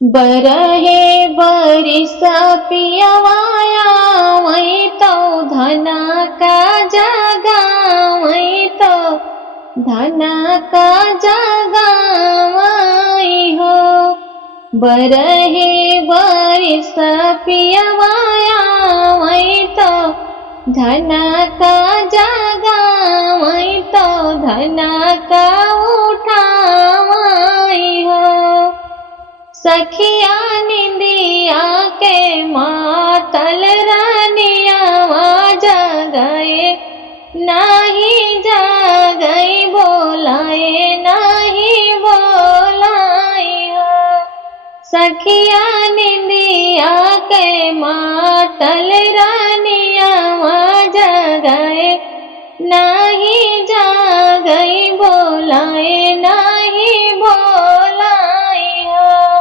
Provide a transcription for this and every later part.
बरहे बरिस पियवाया वही तो धना का जगा वही तो धना का जगा वही हो। बरहे बरिस पियवाया वही तो धना का जगा वही तो धना का उठा वही हो। सखिया निंदिया के मातल रानिया जगाए नाही जगई बोलाए नाही बोलाए हो। सखिया निंदिया के मातल रानिया जगाए नाही जगई बोलाए नाही बोलाए हो।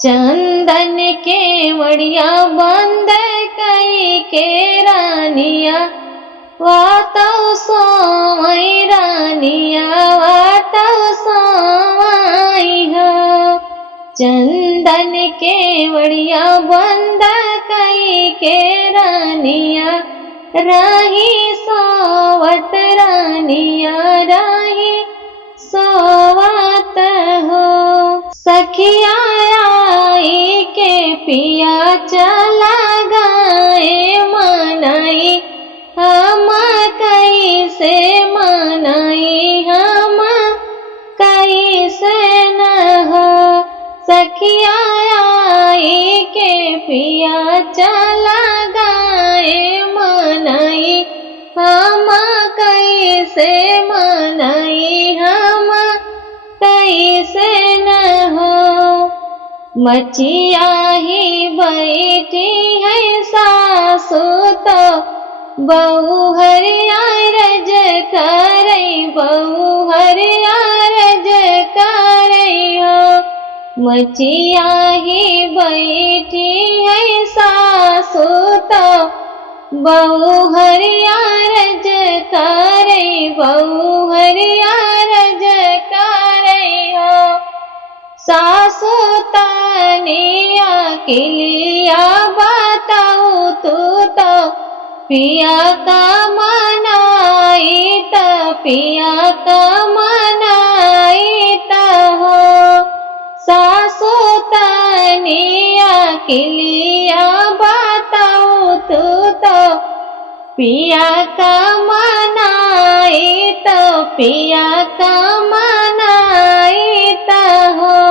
चंदन के वड़िया बंद कई के रानिया वातो सोवई रानिया वातो सोवई हो। चंदन के वड़िया बंद कई के रानिया राही सोवत रानिया राही सोवत हो। सखिया आई के पिया चला गए मनाई हम कैसे मनाई हम कैसे न हो। सखिया आई के पिया चला गए मनाई हम कैसे मनाई हम कैसे न हो। मचिया ही बैठी है सासु तो बहू हरिया रज करई बहू हरिया रज करई हो। मचिया ही बैठी है सासु तो बहू हरिया रज करई बहू हरिया रज करई हो। सासु तानिया किलिया बताऊ तू तो पिया का मनाई त पिया का मनाई त हो। सासु तानिया किलिया बताऊ तू तो पिया का मनाई त पिया का मनाई त हो।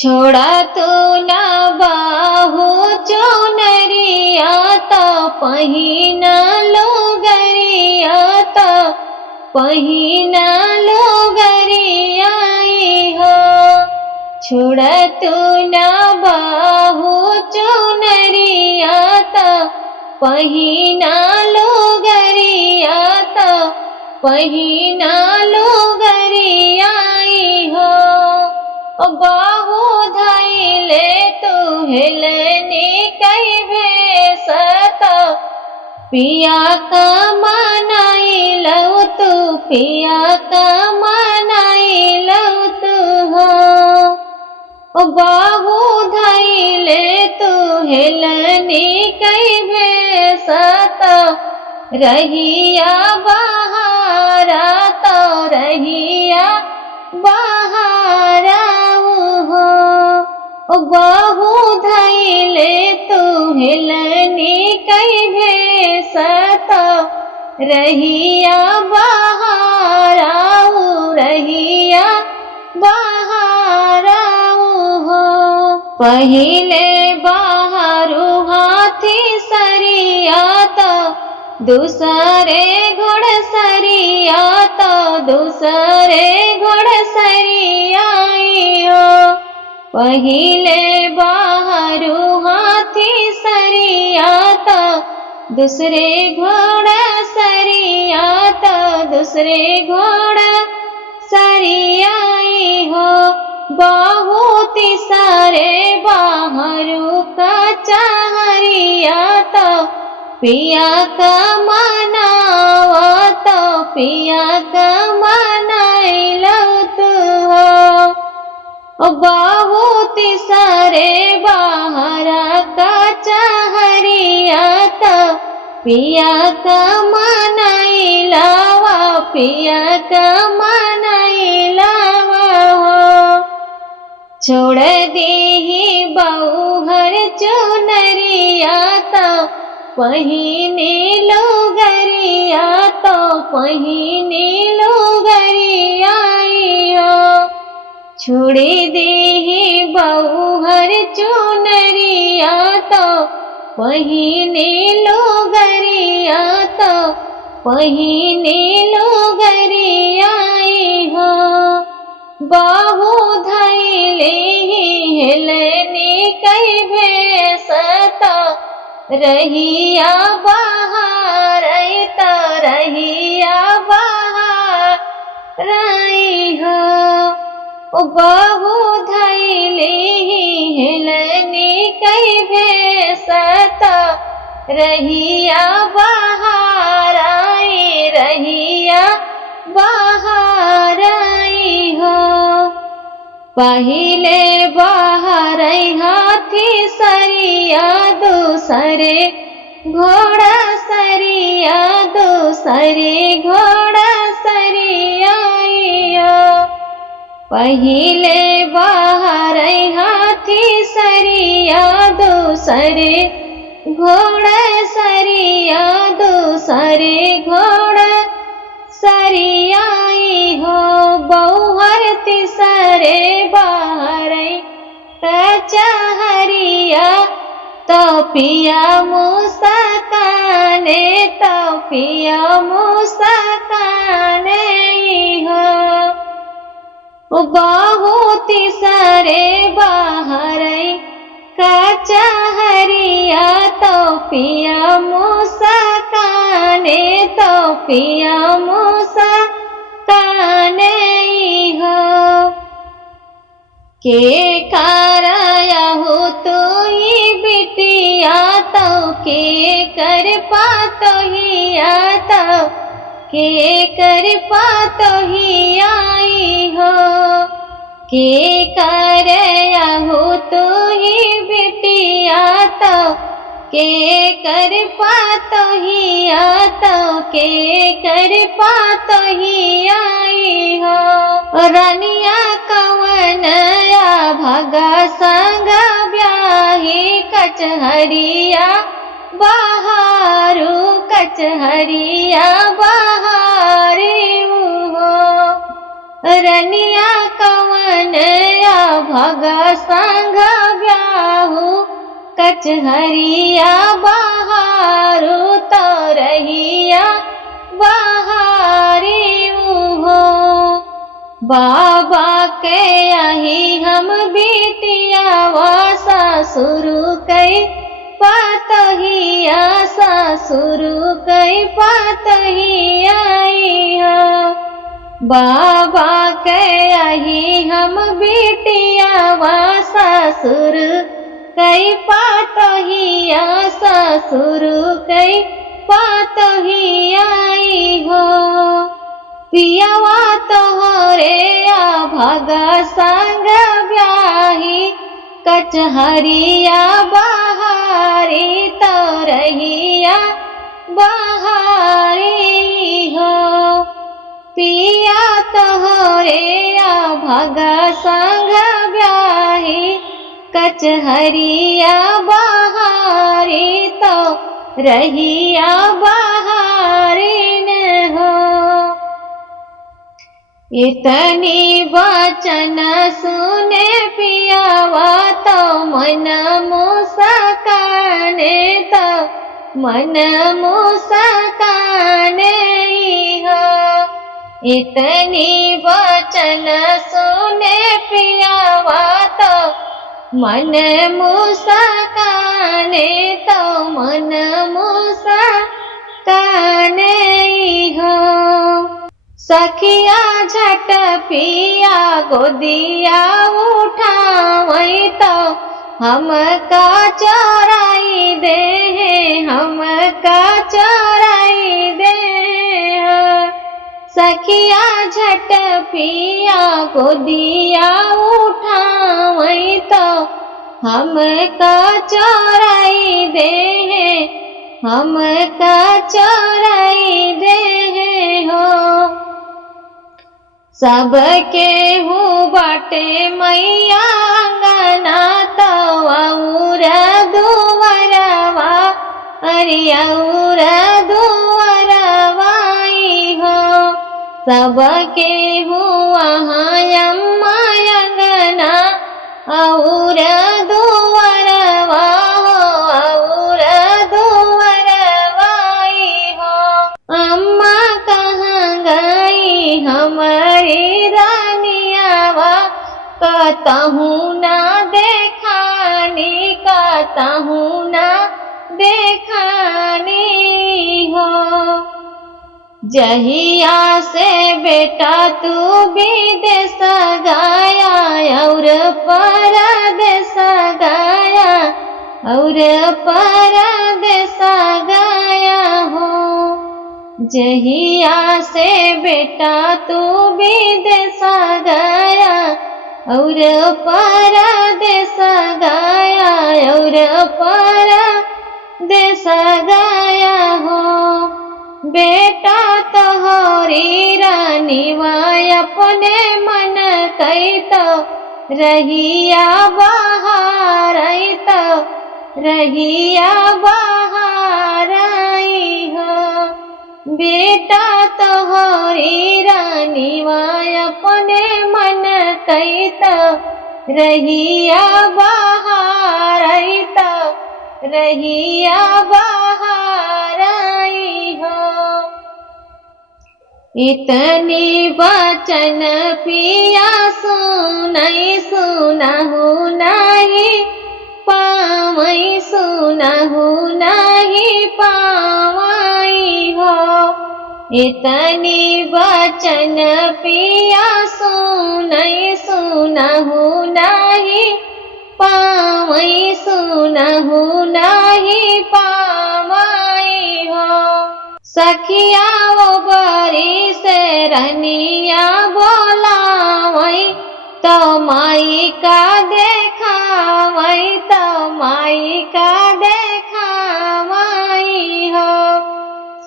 छोड़ा तू ना बाहू चुनरिया तो पहिना लोगरिया तो पहिना लोगरिया हो। छोड़ा तू ना बाहू चुनरिया तो पहिना लोगरिया तो पहिना लोगरिया हो। बाहू धैले तू हिलनी कई भेसत पिया का मनाई लऊ तू पिया का मनाई लऊ तू हो। बाहू धैले तू हिलनी कई भेसत रहिया बहारा तो रहिया बहारा हो। बाहू धैले तू हिलनी कई भेसत रहिया बहारा रहिया बहारा हो। पहिले बाहरु हाथी सरिया तो दूसरे घोड़ सरिया तो दूसरे घोड़ सरिया हो। पहिले बाहरु हाथी सरिया तो दूसरे घोड़ा सरिया तो दूसरे घोड़ा सरिया हो। बहुत सारे बाहरु का चाहरिया तो पिया का मनावा तो पिया का मनाई लो तू हो। बहुत सारे बाहर का चहरिया तो पिया का मनाई लावा, पिया का मनाई लावा हो। छोड़ दी बहुहर चुनरिया तो पहिने लुगरिया, तो पहिने लुगरिया हो। छोड़ी दी बहुहर चुनरिया तो पहिने लुगरिया, तो पहिने लुगरिया हो। बाहु धैले हेलनी कई भेसता रहिया बाहर, तो रहिया बाहर हो। बाहु धैले हेलनी कई भेसता रहिया बाहर आई, रहिया बाहर आई हो। पहिले बाहर हाथी सरिया, दूसरे घोड़ा सरिया, दूसरे घोड़ा सरिया हो। पहिले बाहर हाथी सरिया, दूसरे घोड़ा सरिया, दूसरे घोड़ा सरिया हो। बहुहर तीसरे बाहर कचहरिया तो पिया मुस्काने, तो पिया मुस्काने हो। बहुत सारे बाहर कचहरिया तो पिया मुस्काने, तो पिया मुस्काने हो। के कराया हो तो ही बिटिया, तो के कर पातो ही आता, के कर पातो ही आई हो। के कराया हो तो ही बिटिया, तो के कर पातो ही आता, के कर पातो ही आई हो। रानिया कवनया भगा संग ब्याही, कचहरिया बाहरु, कचहरिया बाहरी हो। रनिया कवनया भगा संग ब्याहु, कचहरिया बाहरु, तो रहिया बाहरी हो। बाबा के यही हम बिटिया वा सासुरु कई पातहिया, सासुरु कई पातहिया हो। बाबा के यही हम बिटिया वा सासुर कई पातहिया, सासुरु कई पातहिया हो। पियावा तोहरे आ भागा संग ब्याही, कचहरिया बाहरी, तो रहिया बाहरी हो। पिया तोहरे आ भागा संग ब्याही, कचहरिया बाहरी, तो रहिया बाहरी न हो। इतनी वचन सुने पियावा, तो मन मुस्काने, तो मन मुस्काने हो। इतनी वचन सुने पियावा, तो मन मुस्काने, तो मन मुस्काने हो। सखिया झट पिया गोदिया उठावई, तो हमका चोराई दे, हमका चोराई दे। सखिया सखिया झट पिया गोदिया उठावई तो हमका चोराई दे हमका चोराई दे हो। सबके हूँ बाटे मैया अंगना तो और दुवरवा अरे और दुवरवाई हो। सबके हूँ वहाँ अम्मा अंगना और दुवरवा और दुवरवाई हो। अम्मा कहाँ गई हमारी रानियावा कहूँ ना देखानी कहूँ ना देखानी हो। जहिया से बेटा तू विदेश गया और परदेश गया और परदेश गया हो। जहिया से बेटा तू विदेश गया और परदेश गया और परदेश गया हो। बेटा तोहरी रानीवा अपने मन कई तो रहिया बाहर तो रहिया बाहर आई हो। बेटा तोहरी रानीवा अपने मन कई तो रहिया बाहर तो रहिया बाहर आई हो। इतनी वचन पिया सुनई सुनहु नहीं पावई सुनहु नहीं पावई हो। इतनी वचन पिया सुनई सुनहु नहीं पावई सुनहु नहीं पावई हो। सखिया वो बरी से रनिया बोलावई तो माई का देखावई तो माई का देखावई हो।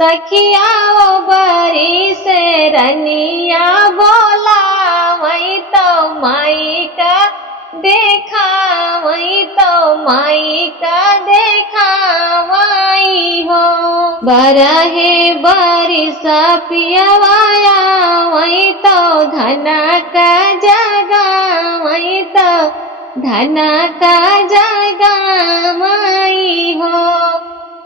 सखिया वो बरी से रनिया बोलावई तो माई का देखावई तो माई का देखावई हो। बरहे बरिस पियवाया वही तो धना का जगावई तो धना का जगावई हो।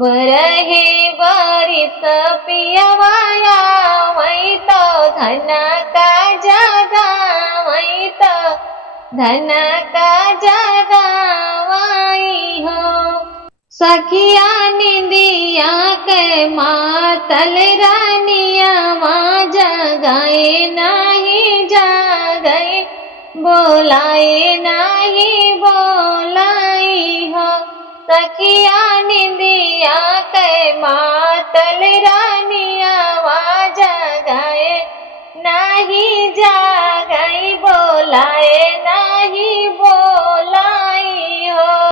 बरहे बरिस पियवाया वही तो धना का जगावई तो धना का जगावई हो। सखिया निंदिया के मातल रानिया वहाँ जगाए नहीं जगाए बोलाए नहीं बोलाई हो। सखिया निंदिया के मातल रानिया वहाँ जगाए नहीं